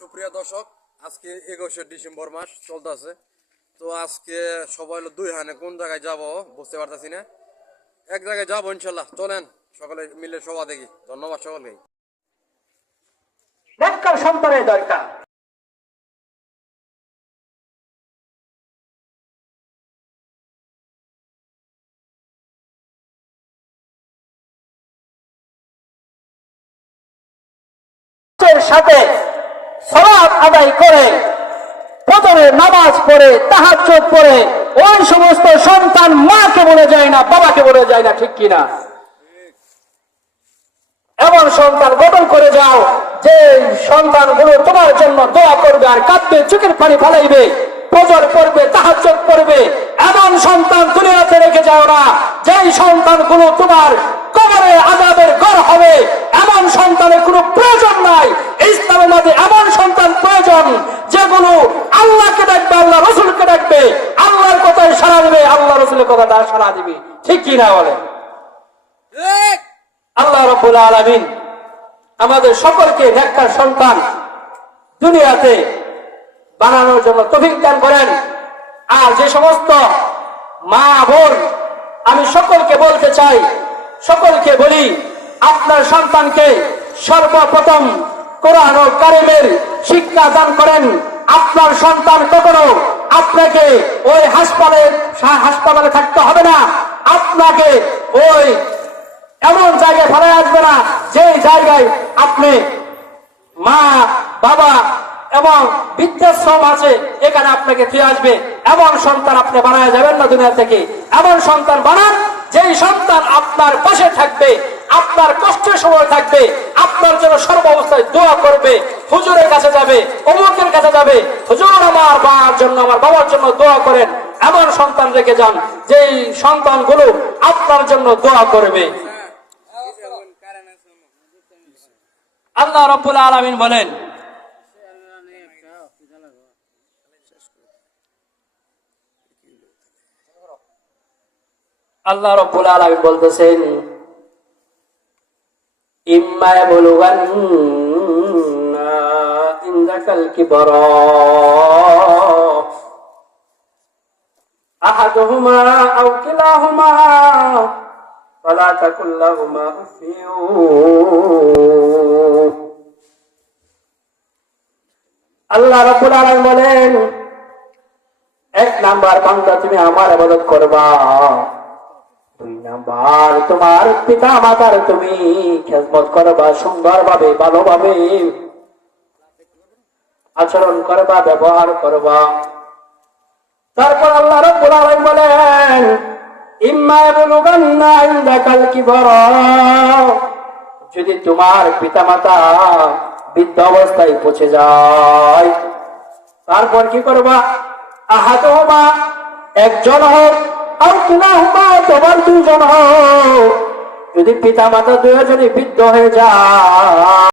সুপ্রিয় দর্শক, আজকে 21শে ডিসেম্বর মাস চলতেছে। তো আজকে সবাই দুই হানে কোন জায়গায় যাব বুঝতে পারতেছি না। এক জায়গায় যাবো ইনশাল্লাহ, চলেন সকলে মিলে সভা দেখি। ধন্যবাদ সকলকে। নেককার সন্তানের দরকার। সাথে সালাত আদায় করে ফজরের নামাজ পড়ে তাহাজ্জুদ পড়ে ওই সমস্ত সন্তান মাকে বলে যায় না, বাবাকে বলে যায় না, ঠিক কিনা? এমন সন্তান গঠন করে যাও যে সন্তানগুলো তোমার জন্য দোয়া করবে আর কাঁদবে, চোখের পানি ফেলাইবে, ফজর পড়বে, তাহাজ্জুদ পড়বে। এমন সন্তান দুনিয়াতে রেখে যাও না যেই সন্তানগুলো তোমার কবরে আযাবের ঘর হবে। এমন সন্তানের কোনো প্রয়োজন নাই। ইসলামের মধ্যে এমন সন্তান প্রয়োজন যেগুলো আল্লাহকে ডাকবে, আল্লাহ রসুলকে ডাকবে, আল্লাহর কথায় সাড়া দিবে, আল্লাহ রসুলের কথাটা সাড়া দিবে, ঠিক কি না বলে? আল্লাহ রাব্বুল আলামিন আমাদের সকলকে নেককার সন্তান দুনিয়াতে বানানোর জন্য তৌফিক দান করেন। আর যে সমস্ত মা বোন, আমি সকলকে বলতে চাই, সকলকে বলি, আপনার সন্তানকে সর্বপ্রথম কোরআন ও কারিমের শিক্ষা দান করেন। আপনার সন্তান কখনো আপনাকে ওই হাসপাতালে থাকতে হবে না, আপনাকে ওই এমন জায়গায় ফেলে আসবে না যে জায়গায় আপনি মা বাবা এবং বৃদ্ধাশ্রম আছে, এখানে আপনাকে ফিরে আসবে। এমন সন্তান আপনি বানায় যাবেন না দুনিয়া থেকে। এমন সন্তান বানান যেই সন্তান আপনার পাশে থাকবে, আপনার কষ্টের সময় থাকবে, আপনার জন্য সর্ব অবস্থায় দোয়া করবে, হুজুরের কাছে যাবে, অমুকের কাছে যাবে, হুজুর আমার মার জন্য, আমার বাবার জন্য দোয়া করেন। এমন সন্তান রেখে যান যেই সন্তানগুলো আপনার জন্য দোয়া করবে। আল্লাহ রাব্বুল আলামিন বলেন, আল্লাহ রাব্বুল আলামিন বলতেছেন, ইম্মা ইয়াবলুগান্না ইনদাকাল কিবরা আহাদুহুমা আও কিলাহুমা ফালা তাকুল লাহুমা উফিউ। আল্লাহ রাব্বুল আলামিন বলেন, এক নাম্বার বান্দা তুমি আমার ইবাদত করবা, দুই নাম্বার তোমার পিতা মাতার তুমি খেদমত করবা, সুন্দরভাবে ভালোভাবে আচরণ করবা, ব্যবহার করবা। তারপর আল্লাহ রাব্বুল আলামিন বলেন, ইম্মা ইয়াবলুগান্না ইনদাকাল কিবরা, যদি তোমার পিতা মাতা বৃদ্ধ অবস্থায় পৌঁছে যায়, তারপর কি করবা? আহাদুহুমা, একজন হোক, আর কিলাহুমা, তোমার দুজন হোক, যদি পিতা মাতা দুজনই বৃদ্ধ হয়ে যায়।